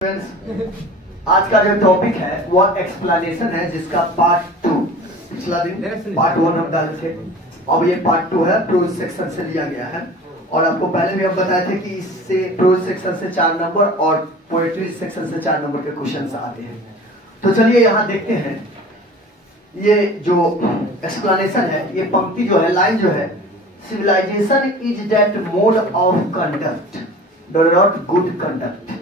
आज का जो टॉपिक है वह एक्सप्लेनेशन है, जिसका पार्ट 2 पिछला दिन पार्ट 1 हम डाले थे। अब ये पार्ट 2 है, प्रोज सेक्शन से लिया गया है। और आपको पहले भी हम बताए थे कि इससे प्रोज सेक्शन से 4 नंबर और पोएट्री सेक्शन से 4 नंबर के क्वेश्चन आते हैं। तो चलिए यहाँ देखते हैं। ये जो एक्सप्लेनेशन है, ये पंक्ति जो है, लाइन जो है, civilisation is that mode of conduct not good conduct.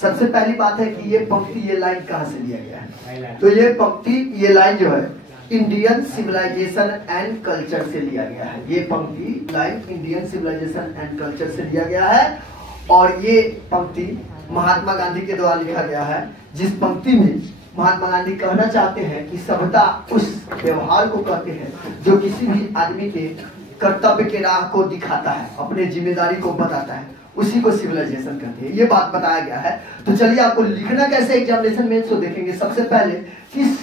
सबसे पहली बात है कि ये पंक्ति, ये लाइन कहां से लिया गया है? तो ये पंक्ति, ये लाइन जो है इंडियन सिविलाइजेशन एंड कल्चर से लिया गया है। ये पंक्ति line Indian civilisation and culture से लिया गया है। और ये पंक्ति महात्मा गांधी के द्वारा लिखा गया है, जिस पंक्ति में महात्मा गांधी कहना चाहते हैं कि सभ्यता उस व्यवहार को कहते हैं जो किसी भी आदमी के कर्तव्य के राह को दिखाता है, अपने जिम्मेदारी को बताता है, उसी को सिविलाइजेशन कहते हैं। ये बात बताया गया है। तो चलिए आपको लिखना कैसे एग्जामिनेशन में सो देखेंगे। सबसे पहले किस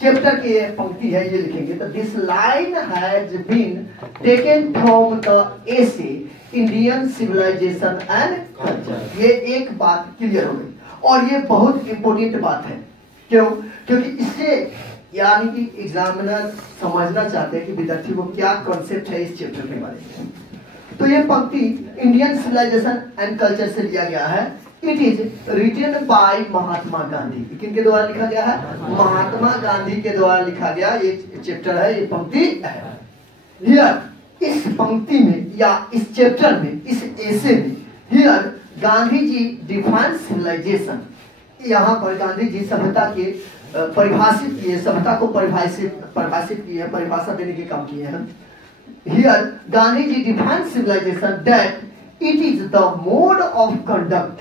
चैप्टर की ये पंक्ति है ये लिखेंगे। तो this line has been taken from the essay Indian civilisation and culture. ये एक बात क्लियर हो गई और ये बहुत इंपॉर्टेंट बात है। क्यों? क्योंकि इससे यानी कि एग्जामिनर समझना चाहते हैं कि विद्यार्थी को क्या कॉन्सेप्ट है इस चैप्टर के बारे में। तो ये पंक्ति इंडियन सिविलाइजेशन एंड कल्चर से लिया गया है। It is written bye Mahatma Gandhi. किनके द्वारा लिखा गया है? महात्मा गांधी के द्वारा लिखा गया ये चैप्टर है, ये पंक्ति है। हियर इस पंक्ति में या इस चैप्टर में, इस एसे में, here Gandhi ji define civilisation. यहाँ पर गांधी जी सभ्यता के परिभाषित किए, सभ्यता को परिभाषित किए, परिभाषा देने के काम किए हैं। Here, Gandhiji defines civilization that it is the mode of conduct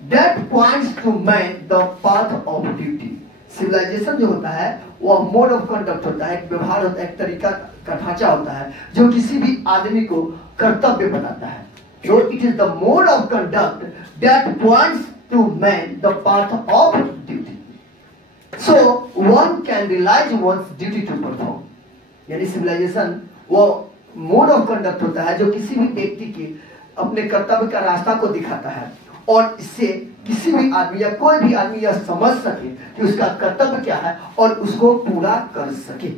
that points to man the path of duty. Civilization जो होता है वह mode of conduct होता है, एक व्यवहार होता है, एक तरीका का ढांचा होता है जो किसी भी आदमी को कर्तव्य बताता है। So it is the mode of conduct that points to man the path of duty. So one can realize one's duty to perform. यानी सिविलाइजेशन वो मोड ऑफ कंडक्ट होता है जो किसी भी व्यक्ति के अपने कर्तव्य का रास्ता को दिखाता है और इससे किसी भी आदमी या कोई भी आदमी यह समझ सके कि उसका कर्तव्य क्या है और उसको पूरा कर सके।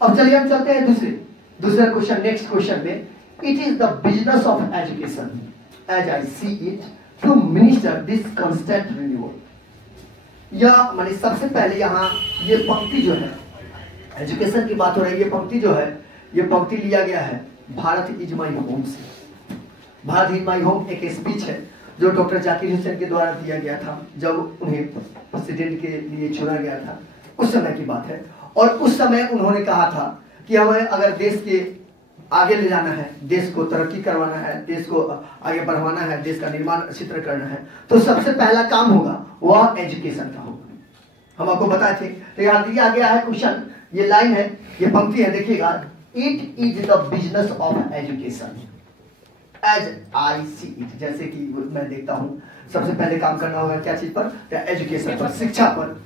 अब चलिए हम चलते हैं दूसरे क्वेश्चन, नेक्स्ट क्वेश्चन में। It is the business of education as I see it to minister this constant renewal. यह माने सबसे पहले यहाँ ये पंक्ति जो है, एजुकेशन की बात हो रही है, ये पंक्ति जो है, ये पंक्ति लिया गया है भारत इज माई होम से। भारत इज माई होम एक स्पीच है जो डॉक्टर जाकिर हुसैन के द्वारा दिया गया था जब उन्हें प्रेसिडेंट के लिए चुना गया था, उस समय की बात है। और उस समय उन्होंने कहा था कि हमें अगर देश के आगे ले जाना है, देश को तरक्की करवाना है, देश को आगे बढ़वाना है, देश का निर्माण अच्छी तरह करना है, तो सबसे पहला काम होगा वह एजुकेशन का होगा। हम आपको बताए थे। तो यहाँ दिया गया है क्वेश्चन, ये लाइन है, ये पंक्ति है, देखिएगा। It is the business of education as I see it. जैसे कि मैं देखता हूं सबसे पहले काम करना होगा क्या चीज पर? एजुकेशन पर, शिक्षा पर।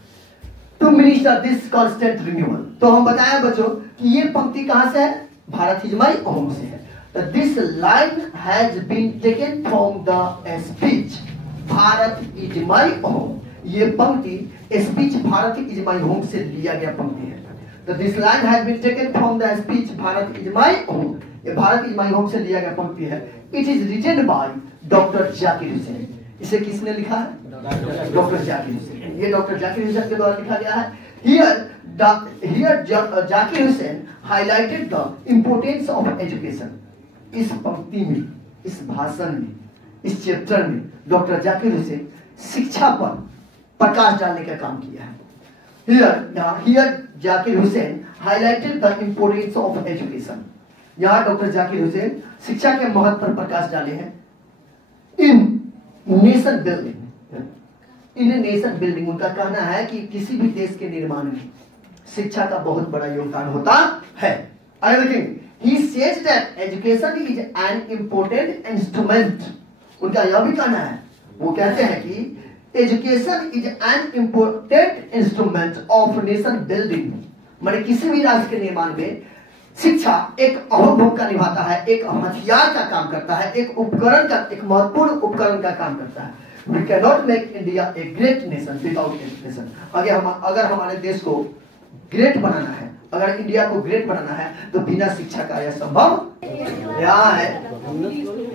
To minister this constant renewal. तो हम बताया बच्चों कि ये पंक्ति कहां से है? भारत इज माई होम से है। तो this line has been taken from the speech Bharat is my home. ये पंक्ति speech Bharat is my home से लिया गया पंक्ति है। तो this line has been taken from the speech Bharat is my home. ये भारत इज माई होम से लिया गया पंक्ति है। It is written by doctor Zakir Hussain. इसे किसने लिखा है? डॉक्टर जाकिर हुसैन। ये डॉक्टर जाकिर हुसैन के द्वारा लिखा गया है। Here Zakir Hussain highlighted the importance of education. इस पंक्ति में, इस भाषण में, इस चैप्टर में डॉक्टर जाकिर हुसैन शिक्षा पर प्रकाश डालने का काम किया है। Here Zakir Hussain highlighted the importance of education. यहाँ डॉक्टर जाकिर हुसैन शिक्षा के महत्व पर प्रकाश डाले हैं। इन नेशन बिल्डिंग उनका कहना है कि किसी भी देश के निर्माण में शिक्षा का बहुत बड़ा योगदान होता है। आगे देखेंगे। He says that education is an important instrument. उनका यह भी कहना है, वो कहते हैं कि education is an important instrument of nation building. माने किसी भी राष्ट्र के निर्माण में शिक्षा एक अहम भूमिका निभाता है, एक हथियार का काम करता है, एक उपकरण का, एक महत्वपूर्ण उपकरण का काम करता है। We cannot make India a great nation without education। अगर हमारे देश को ग्रेट बनाना है, अगर इंडिया को ग्रेट बनाना है, तो बिना शिक्षा का यह संभव। यहाँ है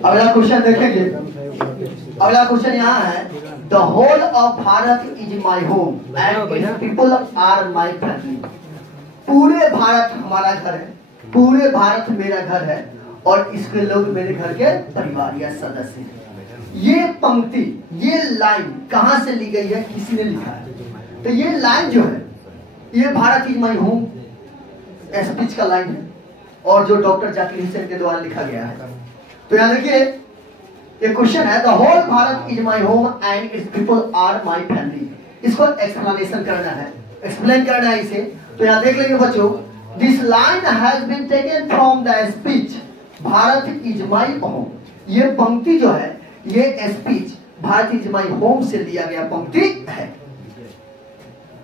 अगला क्वेश्चन, देखेंगे अगला क्वेश्चन यहाँ है, the whole of Bharat is my home and its people are my family. पूरे भारत हमारा घर है, पूरे भारत मेरा घर है और इसके लोग मेरे घर के परिवार या सदस्य हैं। ये पंक्ति, ये लाइन कहां से ली गई है, किसी ने लिखा है? तो ये लाइन जो है, ये Bharat is my home speech का लाइन है और जो डॉक्टर जाकिर हुसैन के द्वारा लिखा गया है। तो यहां देखिए, ये क्वेश्चन है, the whole Bharat is my home and its people are my family. इसको एक्सप्लेनेशन करना है, एक्सप्लेन करना है इसे। तो यहां देख लेंगे बच्चों, this line has been taken from the speech Bharat is my home. ये पंक्ति जो है, ये speech Bharat is my home से लिया गया पंक्ति है,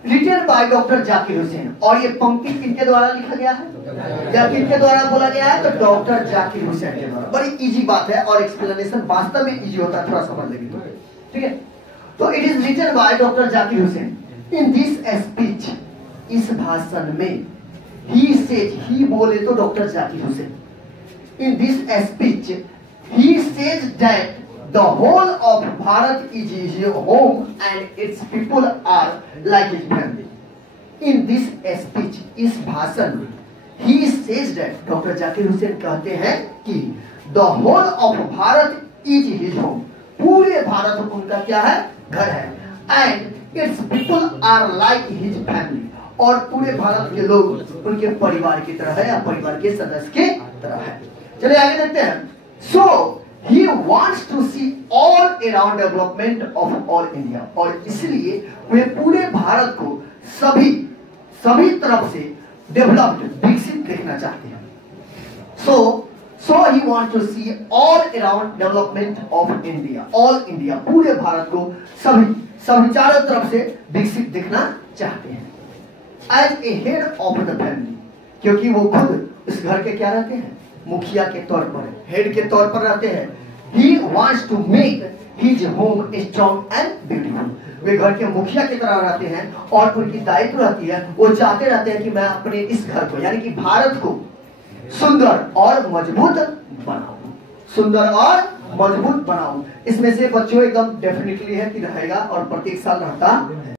written by doctor Zakir Hussain. और ये पंक्ति किनके द्वारा लिखा गया है या किनके द्वारा बोला गया है? तो डॉक्टर जाकिर हुसैन के द्वारा। बड़ी इजी बात है और एक्सप्लेनेशन वास्तव में इजी होता है, थोड़ा समझ लेंगे तो ठीक है। तो it is written by doctor Zakir Hussain in this speech. इस भाषण में ही सेज, ही बोले तो doctor Zakir Hussain, in this speech he says that the whole of Bharat is his home and its people are like his family। in this speech, इस भाषण में he says that doctor Zakir Hussain कहते हैं कि the whole of Bharat is his home, पूरे भारत उनका क्या है? घर है। and its people are like his family, और पूरे भारत के लोग उनके परिवार की तरह है या परिवार के सदस्य के तरह है। चलिए आगे देखते हैं। so He wants to see all around development of all India, और इसलिए वे पूरे भारत को सभी तरफ से डेवलप्ड, विकसित देखना चाहते हैं। So he wants to see all around development of India, all India, पूरे भारत को सभी चारों तरफ से विकसित देखना चाहते हैं। As a head of the family, क्योंकि वो खुद इस घर के क्या रहते हैं? मुखिया के तौर पर, हेड के तौर पर रहते हैं। He wants to make his home strong and beautiful। वे घर के मुखिया की तरह रहते हैं और उनकी दायित्व रहती है, वो चाहते रहते हैं कि मैं अपने इस घर को यानी कि भारत को सुंदर और मजबूत बनाऊं, सुंदर और मजबूत बनाऊं। इसमें से बच्चों एकदम डेफिनेटली है कि रहेगा और प्रत्येक साल रहता है।